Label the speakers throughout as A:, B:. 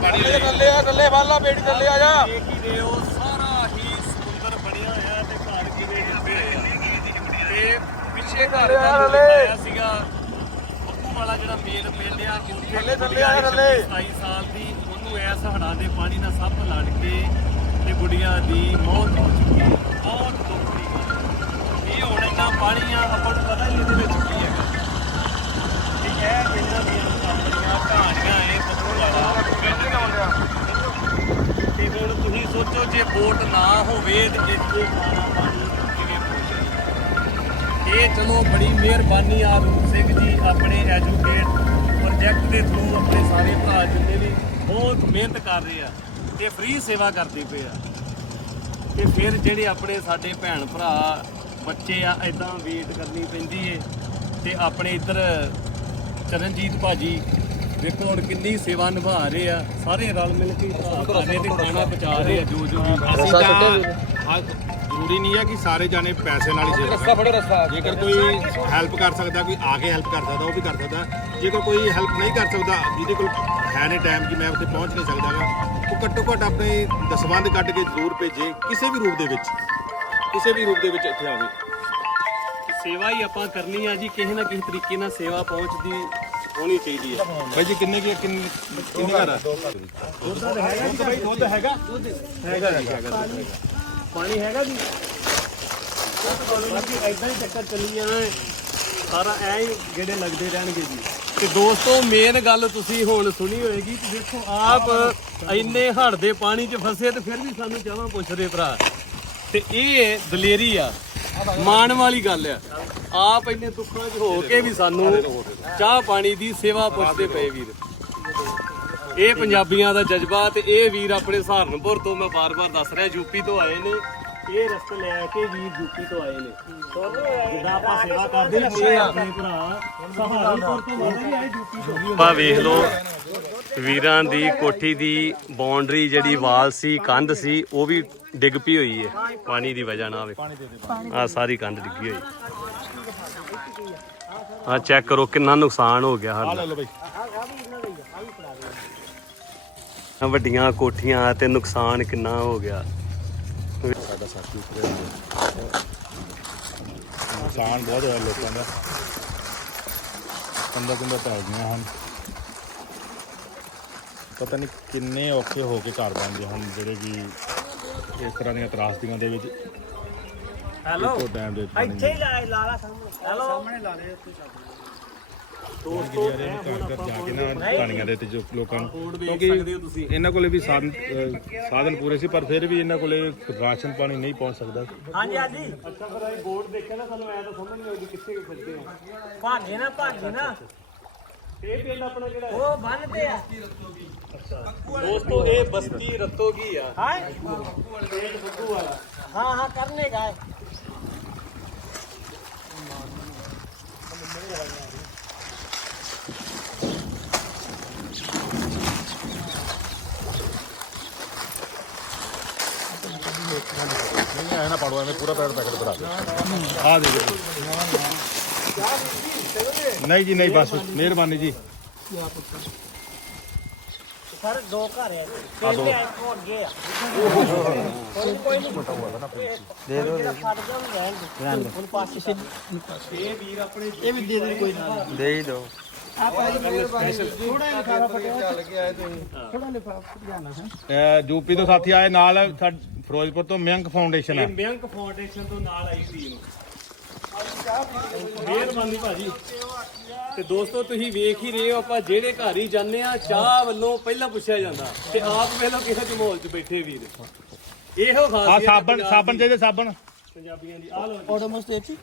A: ਥੱਲੇ ਵਾਲਾ ਬੇੜੀ ਥੱਲੇ ਆ ਜਾ।
B: ਦੇਖ ਹੀ ਰਹੇ ਹੋ ਸਾਰਾ ਹੀ ਸਮੁੰਦਰ ਬਣਿਆ ਹੋਇਆ ਤੇ ਘਰ ਕਿਵੇਂ ਡੁੱਬੇ ਆ। ਤੇ ਪਿੱਛੇ ਘਰ ਆਇਆ ਸੀਗਾ ਬੱਕੂ ਵਾਲਾ ਜਿਹੜਾ ਮੇਨ ਪਿੰਡ ਆ
A: ਥੱਲੇ ਆ
B: 27 ਸਾਲ ਦੀ, ਉਹਨੂੰ ਐਸ ਹੜ੍ਹਾਂ ਦੇ ਪਾਣੀ ਨਾਲ ਸੱਪ ਲੜ ਕੇ ਤੇ ਗੁੱਡੀਆਂ ਦੀ ਮੌਤ ਹੋ ਚੁੱਕੀ ਹੈ। ਬਹੁਤ ਦੁੱਖ ਦੀ ਗੱਲ। ਇਹ ਹੁਣ ਇੰਨਾ ਪਾਣੀ ਆ, ਆਪਾਂ ਨੂੰ ਪਤਾ ਨਹੀਂ ਇਹਦੇ ਵਿੱਚ ਕੀ ਹੈਗਾ। ਤੇ ਇਹ ਇਹਨਾਂ ਦੀਆਂ ਆਪਣੀਆਂ ਕਹਾਣੀਆਂ ਇਹ ਬੱਕੂ ਵਾਲਾ। ਤੇ ਹੁਣ ਤੁਸੀਂ ਸੋਚੋ ਜੇ ਵੋਟ ਨਾ ਹੋਵੇ ਤੇ ਇੱਥੇ ਖਾਣਾ ਪਾਣੀ ਕਿਵੇਂ ਪਹੁੰਚੇ। ਇਹ ਚਲੋ ਬੜੀ ਮਿਹਰਬਾਨੀ ਆ ਰੂਪ ਸਿੰਘ ਜੀ ਆਪਣੇ ਐਜੂਕੇਟ ਪ੍ਰੋਜੈਕਟ ਦੇ ਥਰੂ ਆਪਣੇ ਸਾਰੇ ਭਰਾ ਜਿੰਨੇ ਵੀ ਬਹੁਤ ਮਿਹਨਤ ਕਰ ਰਹੇ ਆ ਤੇ ਫ੍ਰੀ ਸੇਵਾ ਕਰਦੇ ਪਏ ਆ। ਤੇ ਫਿਰ ਜਿਹੜੇ ਆਪਣੇ ਸਾਡੇ ਭੈਣ ਭਰਾ ਬੱਚੇ ਆ ਇਦਾਂ ਵੇਟ ਕਰਨੀ ਪੈਂਦੀ ਏ। ਤੇ ਆਪਣੇ ਇੱਧਰ ਚਰਨਜੀਤ ਭਾਜੀ ਦੇਖੋ ਹੁਣ ਕਿੰਨੀ ਸੇਵਾ ਨਿਭਾ ਰਹੇ ਆ, ਸਾਰੇ ਰਲ ਮਿਲ ਕੇ ਭਰਾ ਤੇ ਖਾਣਾ ਪਹੁੰਚਾ ਰਹੇ ਆ ਜੋ ਵੀ
C: ਅਸੀਂ ਤਾਂ ਜ਼ਰੂਰੀ ਨਹੀਂ ਹੈ ਕਿ ਸਾਰੇ ਜਾਣੇ ਪੈਸੇ ਨਾਲ ਹੀ ਸੇਵਾ ਕਰਨ। ਜੇਕਰ ਕੋਈ ਹੈਲਪ ਕਰ ਸਕਦਾ, ਕੋਈ ਆ ਕੇ ਹੈਲਪ ਕਰ ਸਕਦਾ, ਉਹ ਵੀ ਕਰ ਸਕਦਾ। ਜੇਕਰ ਕੋਈ ਹੈਲਪ ਨਹੀਂ ਕਰ ਸਕਦਾ, ਜਿਹਦੇ ਕੋਲ ਹੈ ਨਹੀਂ ਟਾਈਮ ਕਿ ਮੈਂ ਉੱਥੇ ਪਹੁੰਚ ਨਹੀਂ ਸਕਦਾਗਾ, ਉਹ ਘੱਟੋ ਘੱਟ ਆਪਣੇ ਦਸਵੰਧ ਕੱਢ ਕੇ ਜ਼ਰੂਰ ਭੇਜੇ ਕਿਸੇ ਵੀ ਰੂਪ ਦੇ ਵਿੱਚ, ਕਿਸੇ ਵੀ ਰੂਪ ਦੇ ਵਿੱਚ ਇੱਥੇ ਆਵੇ।
B: ਸੇਵਾ ਹੀ ਆਪਾਂ ਕਰਨੀ ਆ ਜੀ, ਕਿਸੇ ਨਾ ਕਿਸੇ ਤਰੀਕੇ ਨਾਲ ਸੇਵਾ ਪਹੁੰਚਦੀ ਹੋਣੀ ਚਾਹੀਦੀ ਹੈ।
C: ਭਾਈ ਜੀ ਕਿੰਨੀ ਘਰ ਆ? ਦੁੱਧ ਹੈਗਾ
B: ਪਾਣੀ ਹੈਗਾ ਜੀ। ਬਾਕੀ ਐਦਾਂ ਹੀ ਚੱਕਰ ਚੱਲੀ ਜਾਣਾ, ਸਾਰਾ ਐ ਹੀ ਗੇੜੇ ਲੱਗਦੇ ਰਹਿਣਗੇ ਜੀ। ਤੇ ਦੋਸਤੋ ਮੇਨ ਗੱਲ ਤੁਸੀਂ ਹੁਣ ਸੁਣੀ ਹੋਏਗੀ ਕਿ ਦੇਖੋ ਆਪ ਇੰਨੇ ਹੜ੍ਹ ਦੇ ਪਾਣੀ 'ਚ ਫਸੇ ਤੇ ਫਿਰ ਵੀ ਸਾਨੂੰ ਚਾਹਾਂ ਪੁੱਛਦੇ ਭਰਾ। ਤੇ ਇਹ ਦਲੇਰੀ ਆ, ਮਾਣ ਵਾਲੀ ਗੱਲ ਆ। ਆਪ ਇੰਨੇ ਦੁੱਖਾਂ 'ਚ ਹੋ ਕੇ ਵੀ ਸਾਨੂੰ ਚਾਹ ਪਾਣੀ ਦੀ ਸੇਵਾ ਪੁੱਛਦੇ ਪਏ ਵੀਰ। ਇਹ ਪੰਜਾਬੀਆਂ ਦਾ ਜਜ਼ਬਾ। ਤੇ ਇਹ ਵੀਰ ਆਪਣੇ ਸਹਾਰਨਪੁਰ ਤੋਂ, ਮੈਂ ਬਾਰ-ਬਾਰ ਦੱਸ ਰਿਹਾ, ਯੂਪੀ ਤੋਂ ਆਏ ਨੇ। ਇਹ ਰਸਤੇ ਲੈ ਕੇ ਵੀਰ ਯੂਪੀ ਤੋਂ ਆਏ ਨੇ। ਜਿੱਦਾਂ ਆਪਾਂ ਸੇਵਾ ਕਰਦੇ ਨੇ ਆਪਣੇ ਭਰਾ ਸਹਾਰਨਪੁਰ ਤੋਂ ਆਏ ਨੇ, ਯੂਪੀ ਤੋਂ। ਆਪਾਂ ਵੇਖ ਲਓ ਵੀਰਾਂ ਦੀ ਕੋਠੀ ਦੀ ਬਾਉਂਡਰੀ ਜਿਹੜੀ ਵਾਲ ਸੀ, ਕੰਧ ਸੀ, ਉਹ ਵੀ ਡਿੱਗ ਪਈ ਹੋਈ ਹੈ ਪਾਣੀ ਦੀ ਵਜ੍ਹਾ ਨਾਲ। ਆ ਸਾਰੀ ਕੰਧ ਡਿੱਗੀ ਹੋਈ। ਆ ਚੈੱਕ ਕਰੋ ਕਿੰਨਾ ਨੁਕਸਾਨ ਹੋ ਗਿਆ ਸਾਡਾ। ਵੱਡੀਆਂ ਕੋਠੀਆਂ ਤੇ ਨੁਕਸਾਨ ਕਿੰਨਾ ਹੋ ਗਿਆ।
C: ਸਾਡਾ ਸਾਥੀ ਉੱਪਰ ਨੁਕਸਾਨ ਬਹੁਤ ਹੋਇਆ ਲੋਕਾਂ ਦਾ। ਕੰਧਾਂ ਢਹਿ ਗਈਆਂ ਹਨ। ਪਤਾ ਨਹੀਂ ਕਿੰਨੇ ਔਖੇ ਹੋ ਕੇ ਘਰ ਬਣਦੇ ਹਨ ਜਿਹੜੇ ਕਿ ਇਸ ਤਰ੍ਹਾਂ ਦੀਆਂ ਤਰਾਸਦੀਆਂ ਦੇ ਵਿੱਚ।
B: ਹੈਲੋ
C: ਡੈਮ ਦੇ
B: ਇੱਥੇ ਹੀ ਲਾ ਲਾ ਸਾਹਮਣੇ ਲਾ ਦੇ ਉੱਤੇ ਦੋਸਤੋ
C: ਘਰ ਜਾ ਕੇ ਨਾ ਕਹਾਣੀਆਂ ਦੇ ਤੇ ਜੋ ਲੋਕਾਂ ਨੂੰ,
B: ਕਿਉਂਕਿ
C: ਇਹਨਾਂ ਕੋਲੇ ਵੀ ਸਾਧਨ ਪੂਰੇ ਸੀ, ਪਰ ਫਿਰ ਵੀ ਇਹਨਾਂ ਕੋਲੇ ਰਾਸ਼ਨ ਪਾਣੀ ਨਹੀਂ ਪਹੁੰਚ ਸਕਦਾ।
B: ਹਾਂਜੀ ਹਾਂਜੀ। ਅੱਛਾ ਫਿਰ ਅਸੀਂ ਬੋਰਡ ਦੇਖਿਆ ਨਾ, ਸਾਨੂੰ ਐ ਤਾਂ ਸਮਝ ਨਹੀਂ ਆਉਂਦੀ ਕਿੱਥੇ ਫਿਰਦੇ ਆ। ਭਾਗੇ ਨਾ ਇਹ ਪਿੰਡ ਆਪਣਾ ਕਿਹੜਾ ਹੈ? ਉਹ ਬੰਨਦੇ ਆ। ਅੱਛਾ ਦੋਸਤੋ ਇਹ ਬਸਤੀ ਰਤੋਗੀ ਆ। ਹਾਂ ਪਿੰਡ ਬੱਗੂ ਵਾਲਾ। ਹਾਂ ਕਰਨੇ ਗਏ।
C: नहीं है ना पड़वा में पूरा पैकेट पैकेट बना दे। हाँ दे दो। नहीं जी नहीं, बस मेहरबानी जी।
B: सर दो घर है, ਅੱਗੇ ਆ। ਕੋਈ ਨਹੀਂ ਦੇ ਦੋ ਹੁਣ ਪਾਸੇ ਇਹ ਵੀਰ ਆਪਣੇ ਇਹ ਵੀ ਦੇ ਦੇ, ਕੋਈ ਨਾ ਦੇ ਹੀ ਦੋ।
C: यूपी तो साथी आए नाल, फिरोजपुर तो मयंक फाउंडेशन है।
B: ਮਯੰਕ ਫਾਊਂਡੇਸ਼ਨ ਤੋਂ ਨਾਲ ਆਈ ਟੀਮ। ਮਿਹਰਬਾਨੀ ਭਾਜੀ। ਤੇ ਦੋਸਤੋ ਤੁਸੀਂ ਵੇਖ ਹੀ ਰਹੇ ਹੋ, ਆਪਾਂ ਜਿਹੜੇ ਘਰ ਹੀ ਜਾਂਦੇ ਆ ਚਾਹ ਵੱਲੋਂ ਪਹਿਲਾਂ ਪੁੱਛਿਆ ਜਾਂਦਾ। ਤੇ ਆਪ ਵੇਖੋ ਕਿਹੋ ਜਿਹੇ ਮਾਹੌਲ 'ਚ ਬੈਠੇ ਵੀਰ। ਇਹੋ ਖਾਸ
C: साबन दे दे, साबन
B: ਪੰਜਾਬੀਆਂ ਦੀ। ਆ ਲੋ ਆਟੋਮਸ ਦੇ ਦਿੱਤੀ।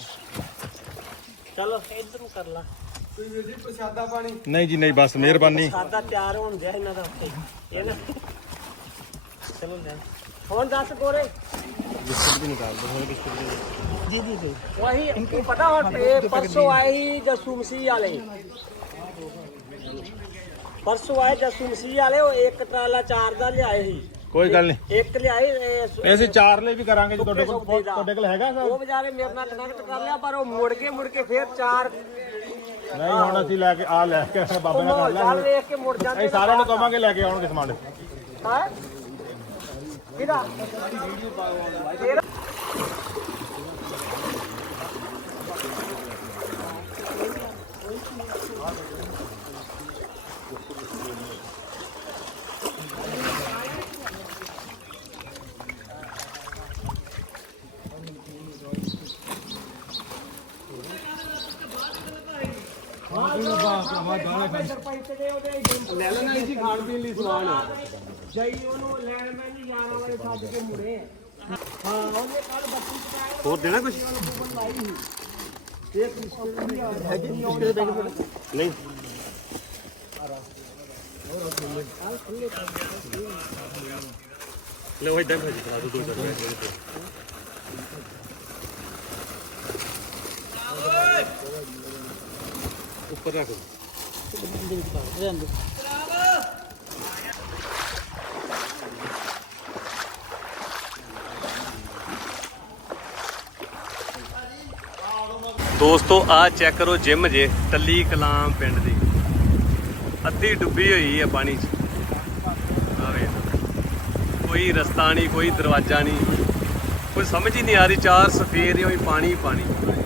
B: ਚਲੋ ਇਧਰ ਨੂੰ ਕਰ ਲਾ। ਕੋਈ ਵੀਰ ਜੀ ਪ੍ਰਸ਼ਾਦਾ ਪਾਣੀ?
C: नहीं जी नहीं, बस मेहरबानी।
B: ਪ੍ਰਸ਼ਾਦਾ ਤਿਆਰ ਹੋਣ ਦਿਆ ਇਹਨਾਂ ਦਾ ਉੱਤੇ ਇਹ ਨਾ। ਚਲੋ ਲੈ ਹੁਣ ਦੱਸ ਗੋਰੇ ਬਿਸਕੁਟ ਵੀ ਨਿਕਾਲ ਦੋ। ਹੋਰ ਬਿਸਕੁਟ जी वही इनको पता हो। परसों आए ही जस्सू मसीह वाले, परसों आए जस्सू मसीह वाले, वो एक ट्राला चार दा ले आए ही।
C: कोई गल नहीं,
B: एक ले आए
C: ऐसे चार ले भी करांगे जो ਤੁਹਾਡੇ ਕੋਲ ਹੈਗਾ।
B: वो बेचारे मेरे नाल कनेक्ट कर लिया, पर वो मुड़ के फिर चार
C: ਨਹੀਂ ਹੁਣ ਅਸੀਂ ਲੈ ਕੇ ਆ ਲੈ ਕੇ ਬਾਬੇ ਨਾਲ ਕਰ ਲਾਂਗੇ
D: ਵੇਖ ਕੇ ਮੁੜ ਜਾਂਦੇ
C: ਅਸੀਂ ਸਾਰਿਆਂ ਨੂੰ ਕਵਾਂਗੇ ਲੈ ਕੇ ਆਉਣਗੇ ਸਮਾਨ
D: ਹੈ ਕਿਹਦਾ
B: ਲੈ ਲੈਣਾ ਜੀ ਖਾਣ ਪੀਣ ਲਈ ਸਮਾਨ
D: ਜਈ ਉਹਨੂੰ ਲੈਣ ਮੈਂ ਨਹੀਂ ਜਾਣਾ ਵਾਲੇ ਛੱਡ ਕੇ ਮੁੜੇ ਹਾਂ ਉਹਨੇ ਕੱਲ ਬੱਤੀ ਚਲਾਇਆ
B: ਹੋਰ ਦੇਣਾ ਕੁਝ ਨਹੀਂ ਲਓ ਇਦਾਂ ਭਾਜੀ ਕਰਾ ਦੋ 2 ਜਣੇ ਉੱਪਰ ਰੱਖ ਦੋਸਤੋ ਆ ਚੈੱਕ ਕਰੋ ਜਿਮ ਜੇ ਟੱਲੀ ਕਲਾਂ ਪਿੰਡ ਦੀ ਅੱਧੀ ਡੁੱਬੀ ਹੋਈ ਹੈ ਪਾਣੀ 'ਚ ਆ ਵੇਖ ਕੋਈ ਰਸਤਾ ਨਹੀਂ ਕੋਈ ਦਰਵਾਜ਼ਾ ਨਹੀਂ ਕੋਈ ਸਮਝ ਹੀ ਨਹੀਂ ਆ ਰਹੀ ਚਾਰ ਸਫੇਦ ਹੀ ਪਾਣੀ ਪਾਣੀ